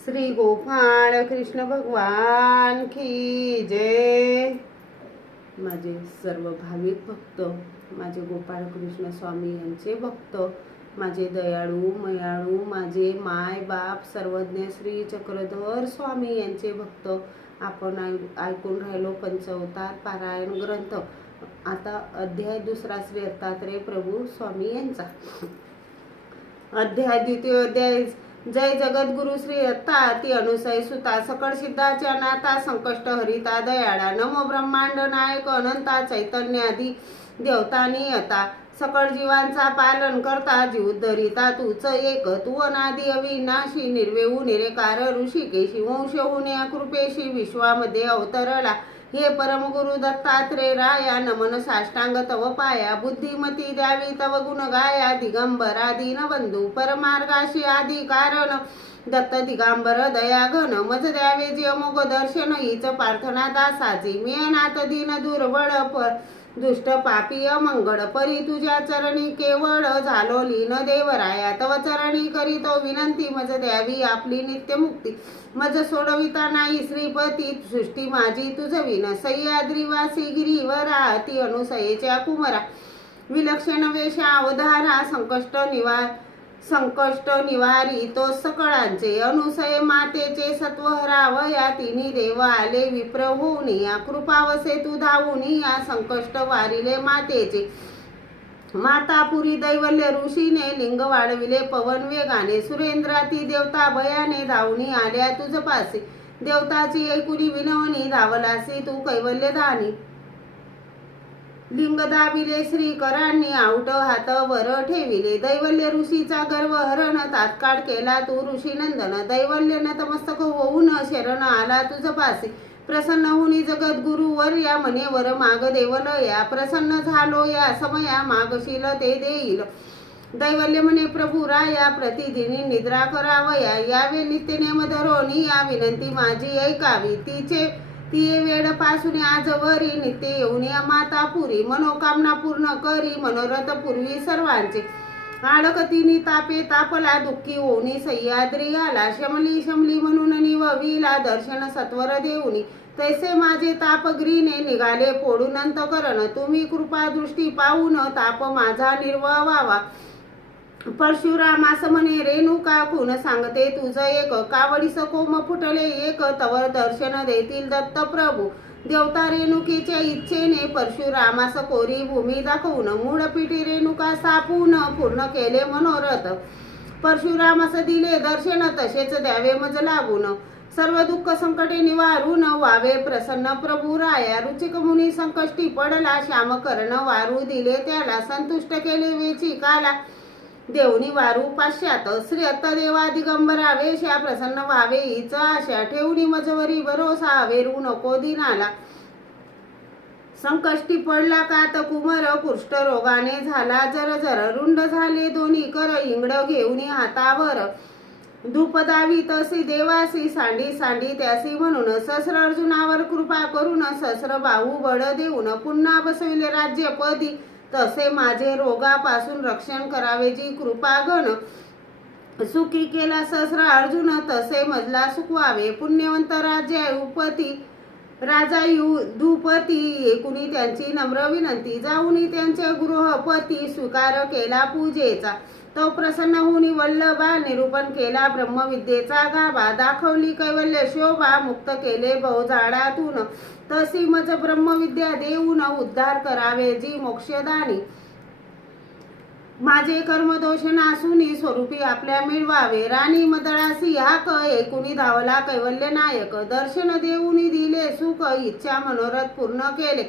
श्री गोपाळ कृष्ण भगवान की जय। माझे सर्व भाविक भक्त, माझे गोपाळ कृष्ण स्वामी यांचे भक्त, माझे दयाळू मयाळू, माझे माय बाप सर्वज्ञ श्री चक्रधर स्वामी यांचे भक्त, आपण ऐकून राहिलो पंचअवतार पारायण ग्रंथ। आता अध्याय दुसरा श्री दत्तात्रेय प्रभू स्वामी यांचा। अध्याय द्वितीय अध्याय। जय जगद्गुरु श्री दत्ता अति अनुसय सुता सकळ सिद्धाच्या नाथा संकष्ट हरिता दयाळा नमो ब्रह्मांड नायक अनंता चैतन्यादी देवतानी आता सकळ जीवांचा पालन करता जीव धरिता तूच एक तू अनादि अविनाशी निर्वेऊ निरेकार ऋषिकेशी वंशहून या कृपेशी विश्वामध्ये अवतरला हे परमगुरु दत्तात्रेय राया नमन साष्टांग तव पाया बुद्धिमती द्यावी तव गुण गाया दिगंबरा दीनबंधू परमार्गाशी आदि कारण दत्त दिगंबर दयाघन मज द्यावे जे अमोघ दर्शन हीच प्रार्थना दासाची मी अनाथ दीन दुर्बळ दुष्ट पापी अमंगळ परी तुझ्या चरणी केवळ झालो लीन देवराया तव चरणी करीतो विनंती मज द्यावी आपली नित्य मुक्ती मज सोडविता नाही श्रीपती सृष्टी माझी तुझ विन सह्याद्रीवासी गिरीवरा अति अनुसयेच्या कुमरा विलक्षण वेशा अवधारा संकष्ट निवारी तो सकळांचे अनुसय मातेचे सत्व हरावया तिन्ही देव आले विप्र होऊन या कृपावसे तू धावून या संकष्ट वारिले मातेचे मातापुरी दैवल्य ऋषीने लिंग वाढविले पवन वेगाने सुरेंद्राती देवता भयाने धावणी आल्या तुझ पासे देवताची ऐकुनी विनवणी धावलासी तू कैवल्य दानी लिंग दाबिले श्रीकरांनी आउट हात वर ठेविले दैवल्य ऋषीचा गर्व हरण तात्काळ केला तू ऋषीनंदन दैवल्य नतमस्तक होऊन शरण आला तुझ पासे प्रसन्न होऊन जगद्गुरुवर या मनेवर माग देवल या प्रसन्न झालो या समया मागशील ते देईल दैवल्य म्हणे प्रभू राया प्रतिदिनी निद्रा करावया यावे नित्य नेम धरोनी या विनंती माझी ऐकावी ती वेळ पासून आजवरी नित्य येऊन या मातापुरी मनोकामना पूर्ण करी मनोरथ पूर्वी सर्वांचे आडकतीनी तापे तापला दुःखी होऊनी सह्याद्री आला शमली म्हणून निवविला दर्शन सत्वर देऊनी तैसे माझे तापग्रीने निघाले फोडून अंतकरण तुम्ही कृपा दृष्टी पाहून ताप माझा निर्वावा परशुरामास म्हणे रेणुका खून सांगते तुझ एक कावडीस कोम फुटले एक तवर दर्शन देतील दत्त प्रभू देवता रेणुकेच्या इच्छेने परशुरामास कोरी भूमी दाखवून मूळपिठी रेणुका सापून पूर्ण केले मनोरथ परशुरामास दिले दर्शन तसेच द्यावे मज लागून सर्व दुःख संकटे निवारून व्हावे प्रसन्न प्रभू राया रुचिक मुनी संकष्टी पडला श्याम कर्ण वारू दिले त्याला संतुष्ट केले वेची काला देवनी वारू पाश्चात श्री देवा दिगंबरा वेशा प्रसन्न व्हावे हीच आशा ठेवणी मजवरी भरोसा वेरू नको दिनाला संकष्टी पडला कात कुमर कुष्ठ रोगाने झाला जर रुंड झाले दोन्ही कर इंगड घेऊन हातावर धूप दावी तसी देवासी सांडी त्यासी म्हणून सहस्र अर्जुनावर कृपा करून सहस्र बाहू बळ देऊन पुन्हा बसविले राज्यपदी तसे माझे रोगापासून रक्षण करावे जी कृपागण सुखी केला सहस्र अर्जुन तसे मजला सुखवावे पुण्यवंत राजा युधुपती एकूणी त्यांची नम्र विनंती जाऊनी त्यांचे गृहपती स्वीकार केला पूजेचा तो प्रसन्न होऊन वल्लभा निरूपण केला ब्रह्मविद्येचा गाभा दाखवली कैवल्य शोभा मुक्त केले बहुजाडातून तशी मज ब्रह्मविद्या देऊन उद्धार करावे जी मोक्षदानी माझे कर्मदोष नासूनी स्वरूपी आपल्या मिळवावे राणी मदळासी हाक एकूणी धावला कैवल्य नायक दर्शन देऊनी दिले सुख इच्छा मनोरथ पूर्ण केले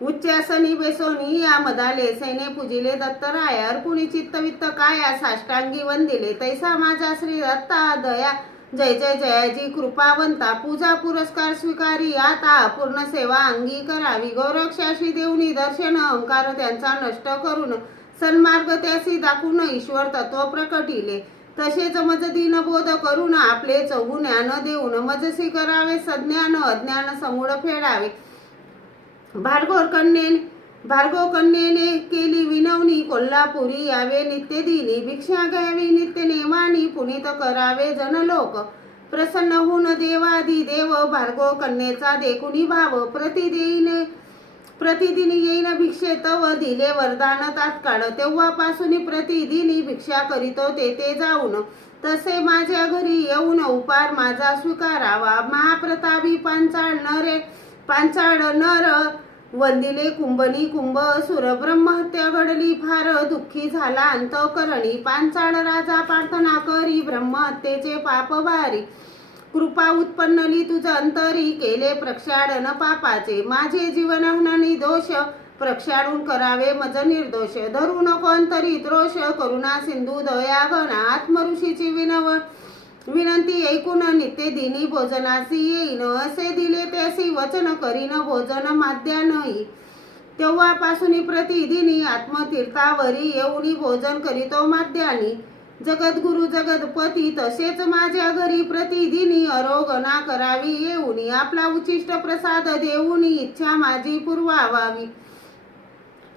उच्चासनी बेसोनी या मदाले सैने पूजिले दत्तराया अर्पुणी चित्तवित्त काया साष्टांगी वंदिले तैसा माझा श्री दत्ता दया जय जय जयाजी कृपावंता पूजा पुरस्कार स्वीकारी आता पूर्ण सेवा अंगी करावी गौरक्षाशी देऊनी दर्शन अहंकार त्यांचा नष्ट करून सन्मार्ग त्यासी दाखवून ईश्वर तत्व प्रकटिले तसेच मज दीन बोध करून आपले चहू ज्ञान देऊन मजसी करावे सज्ञान अज्ञान समूळ फेडावे भार्गव कन्येन भार्गव कन्येने केली विनवणी, कोल्हापुरी यावे नित्य दिनी, भिक्षा घ्यावी नित्य नेमानी, पुनीत करावे जनलोक, प्रसन्न होऊन देवादी देव, भार्गव कन्येचा देखुनी भाव, प्रतिदिनी येईन भिक्षे तव, दिले वरदान तात्काळ, तेव्हापासून प्रतिदिनी भिक्षा करीतो तेथे जाऊन, तसे माझ्या घरी येऊन उपार माझा स्वीकारावा, महाप्रतापी पांचाळ नर वंदिले कुंभनी कुंभ, असुर ब्रह्महत्या घडली फार, दुःखी झाला अंतःकरणी, पांचाळ राजा प्रार्थना करी, ब्रह्महत्येचे पाप भारी, कृपा उत्पन्नली तुझ अंतरी, केले प्रक्षाळन पापाचे, माझे जीवन हननी दोष, प्रक्षाळून करावे मज निर्दोष, धरू नको अंतरी त्रोष, करुणा सिंधू दया घन, आत्मऋषीची विनंती ऐकून नित्य दिनी भोजनासी येईन, असे दिले त्यासी वचन, करीन भोजन माध्यान्ही, तेव्हापासून प्रतिदिनी आत्मतीर्थावरी येऊनी भोजन करीतो माध्यानी, जगद्गुरु जगदपती तसेच माझ्या घरी प्रतिदिनी अरोगना करावी येऊनी, आपला उचिष्ट प्रसाद देऊनी इच्छा माझी पुरवावी,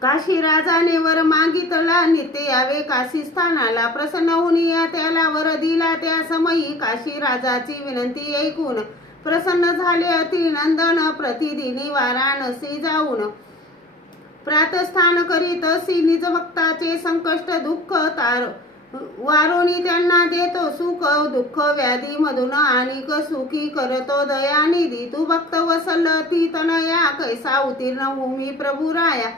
काशी राजाने वर मागितला, नित्य यावे काशी स्थानाला, प्रसन्न होऊन या त्याला वर दिला, त्या समयी काशी राजाची विनंती ऐकून प्रसन्न झाले अतिनंदन, प्रतिदिनी वाराणसी जाऊन प्रातस्थान करीत असी निज भक्ताचे संकष्ट दुःख वारोनी त्यांना देतो सुख, दुःख व्याधी मधून आणिक सुखी करतो दयानिधी, तू भक्त वसल ती तनया, कैसा उत्तीर्ण भूमी प्रभू राया,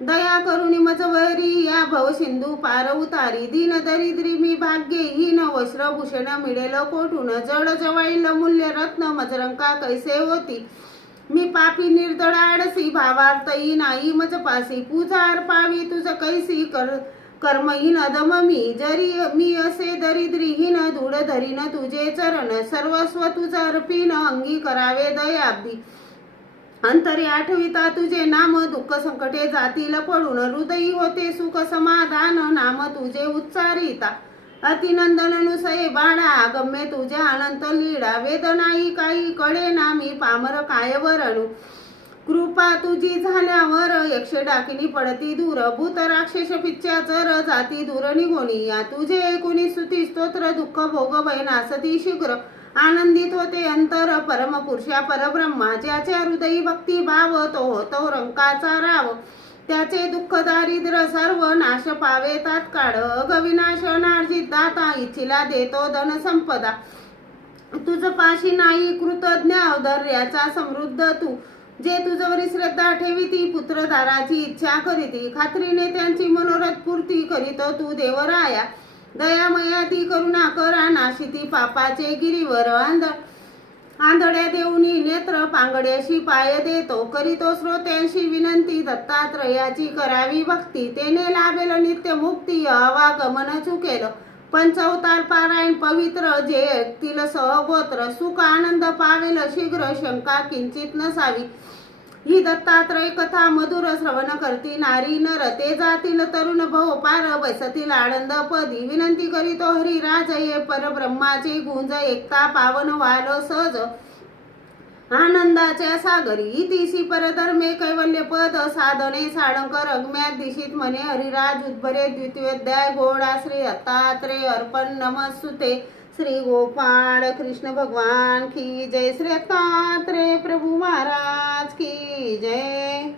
दया करुणी मजवरी या भव सिंधू पार उतारी, दीन दरिद्री मी भाग्यहीन, वस्त्रभूषण मिळेल कोठून, जड जवळील मूल्य रत्न मजरंका कैसे होती, मी पापी निर्दळ आडसी, भावार्थही नाही मजपासी, पूजा अर्पावी तुझ कैसी, कर्महीन अधम मी, जरी मी असे दरिद्रीहीन, धूळ धरीन तुझे चरण, सर्वस्व तुझ अर्पीन, अंगी करावे दयाब्दी, अंतरे आठविता तुझे नाम, दुःख संकटे जातील पडून, हृदयी होते सुख समाधान, नाम तुझे उच्चारिता, अतिनंदन नुसये बाळा, गम्य तुझ्या अनंत लीळा, वेदनाई काही कळे ना, मी पामर काय वरणू, कृपा तुझी झाल्यावर यक्ष डाकिनी पडती दूर, भूत राक्षस पिच्चाचर जाती दूर निघोनी, या तुझे ऐकुनी स्तुती स्तोत्र, दुःख भोग भय नासती शीघ्र, आनंदित होते अंतर परमपुरुषा परब्रह्मा, ज्याच्या हृदयी भक्ती भाव, तो होतो रंकाचा राव, त्याचे दुःख दारिद्र्य सर्व नाश पावे तात्काळ, अगविनाश अनार्जित दाता, इच्छिला देतो धन संपदा, तुझ पाशी नाही कृतज्ञ औदार्याचा समृद्ध तू, जे तुझवरी श्रद्धा ठेविती, पुत्रदाराची इच्छा करीती, खात्रीने त्यांची मनोरथ पूर्ती करीतो तू देवराया, दयामया ती करुणा करा, नाशिती पापाचे गिरीवर, आंधळ्या देऊनी नेत्र, पांगड्याशी पाय देतो, करीतो श्रोत्यांशी विनंती, दत्तात्रयाची करावी भक्ती, तेने लाभेल नित्य मुक्ती, आवागमन चुकेल, पंचअवतार पारायण पवित्र, जे ऐकतील सहगोत्र, सुख आनंद पावेल शीघ्र, शंका किंचित नसावी, ही दत्तात्रय कथा मधुर श्रवण करती नारी नर, ते जातील तरुण भव पार, बैसतील आनंद पदी, विनंती करीतो हरिराज, ये परब्रह्माचे गुंज, एकता पावन वाल सहज, आनंदाच्या सागरी, इतिशी परधर्मे कैवल्य पद, साधने साळंकर अज्ञात दिशित म्हणे, हरिराज उद्भरे द्वितीयोध्याय, घोडा श्री दत्तात्रेय अर्पण नमस्तुते, श्री गोपाळ कृष्ण भगवान की जय, श्री दत्तात्रेय प्रभु महाराज की जय।